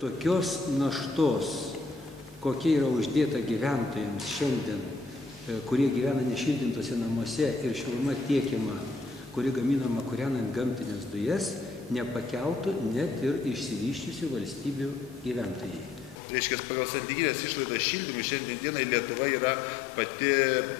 tokios naštos, kokia yra uždėta gyventojams šiandien, kurie gyvena nešildintose namuose ir šiluma tiekiama, kuri gaminama kūrenant gamtinės dujas, nepakeltų net ir išsivysčiusių valstybių gyventojai. Reiškia, pagal santykinės išlaidas šildymui šiandien dienai Lietuva yra pati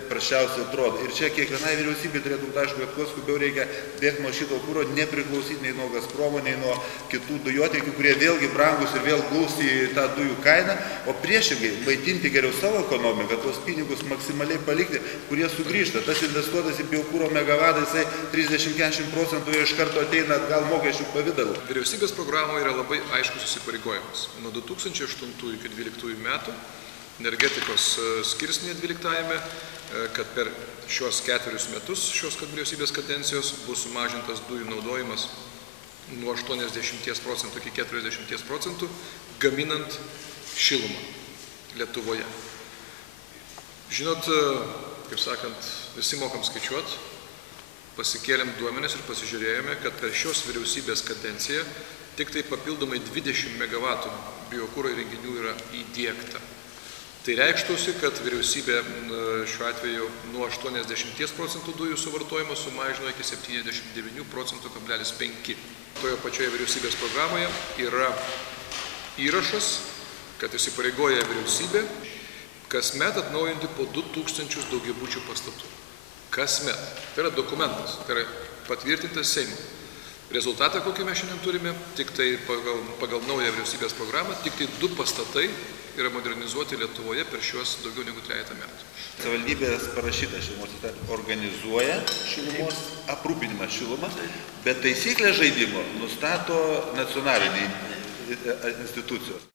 prasčiausia atrodo. Ir čia kiekvienai vyriausybė turėtų būti aišku, kad kuo skubiau reikia bėgti nuo šito kuro, nepriklausyti nei nuo Gazpromo, nei nuo kitų dujotiekių, kurie vėlgi brangus ir vėl guls į tą dujų kainą, o priešingai maitinti geriau savo ekonomiką, tuos pinigus maksimaliai palikti, kurie sugrįžta. Tas investuotas į biokuro megavatą, jisai 30-40% iš karto ateina atgal mokesčių pavidalu. Vyriausybės programoje yra labai aiškus įsipareigojimas. Nuo 2008 iki 2012 metų energetikos skirsnyje 12-ame, kad per šios 4 metus šios vyriausybės kadencijos bus sumažintas dujų naudojimas nuo 80% iki 40%, gaminant šilumą Lietuvoje. Žinot, kaip sakant, visi mokam skaičiuoti, pasikėlėm duomenis ir pasižiūrėjome, kad per šios vyriausybės kadenciją tik tai papildomai 20 MW biokuro įrenginių yra įdiegta. Tai reikštųsi, kad vyriausybė šiuo atveju nuo 80% dujų suvartojimo sumažino iki 79,5%. Toje pačioje vyriausybės programoje yra įrašas, kad įsipareigoja vyriausybė kasmet atnaujinti po 2000 daugiabučių pastatų. Kasmet. Tai yra dokumentas, tai yra patvirtintas Seimo. Rezultatą, kokį mes šiandien turime, tik tai pagal naują vyriausybės programą, tik tai 2 pastatai yra modernizuoti Lietuvoje per šiuos daugiau negu 3 metų. Savivaldybės parašyta šilumos sistema organizuoja šilumos aprūpinimą šilumą, bet taisyklės žaidimo nustato nacionaliniai institucijos.